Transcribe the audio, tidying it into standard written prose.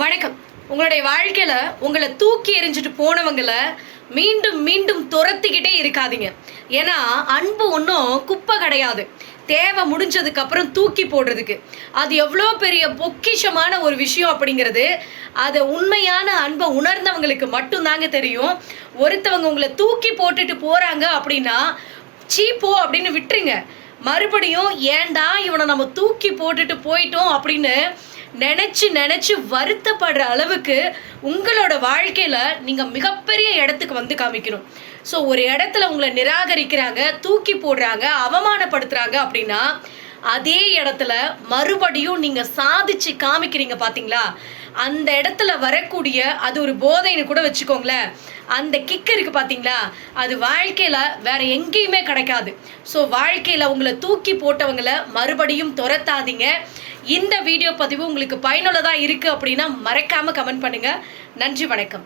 வணக்கம். உங்களுடைய வாழ்க்கையில உங்களை தூக்கி எறிஞ்சிட்டு போனவங்கள மீண்டும் மீண்டும் துரத்திக்கிட்டே இருக்காதீங்க. ஏன்னா அன்பு ஒன்றும் குப்பை கிடையாது. தேவை முடிஞ்சதுக்கு அப்புறம் தூக்கி போடுறதுக்கு அது எவ்வளோ பெரிய பொக்கிஷமான ஒரு விஷயம் அப்படிங்கிறது அதை உண்மையான அன்பை உணர்ந்தவங்களுக்கு மட்டும்தாங்க தெரியும். ஒருத்தவங்க உங்களை தூக்கி போட்டுட்டு போறாங்க அப்படின்னா சீப்போ அப்படின்னு விட்டுருங்க. மறுபடியும் ஏண்டா இவனை நம்ம தூக்கி போட்டுட்டு போயிட்டோம் அப்படின்னு நினைச்சு நினைச்சு வருத்தப்படுற அளவுக்கு உங்களோட வாழ்க்கையில நீங்க மிகப்பெரிய இடத்துக்கு வந்து காமிக்கணும். ஸோ ஒரு இடத்துல உங்களை நிராகரிக்கிறாங்க, தூக்கி போடுறாங்க, அவமானப்படுத்துறாங்க அப்படின்னா அதே இடத்துல மறுபடியும் நீங்க சாதிச்சு காமிக்கிறீங்க பாத்தீங்களா, அந்த இடத்துல வரக்கூடிய அது ஒரு போதைன்னு கூட வச்சுக்கோங்களேன். அந்த கிக் இருக்கு பாத்தீங்களா, அது வாழ்க்கையில வேற எங்கேயுமே கிடைக்காது. ஸோ வாழ்க்கையில உங்களை தூக்கி போட்டவங்களை மறுபடியும் துரத்தாதீங்க. இந்த வீடியோ பதிவு உங்களுக்கு பயனுள்ளதா இருக்கு அப்படின்னா மறக்காம கமெண்ட் பண்ணுங்க. நன்றி, வணக்கம்.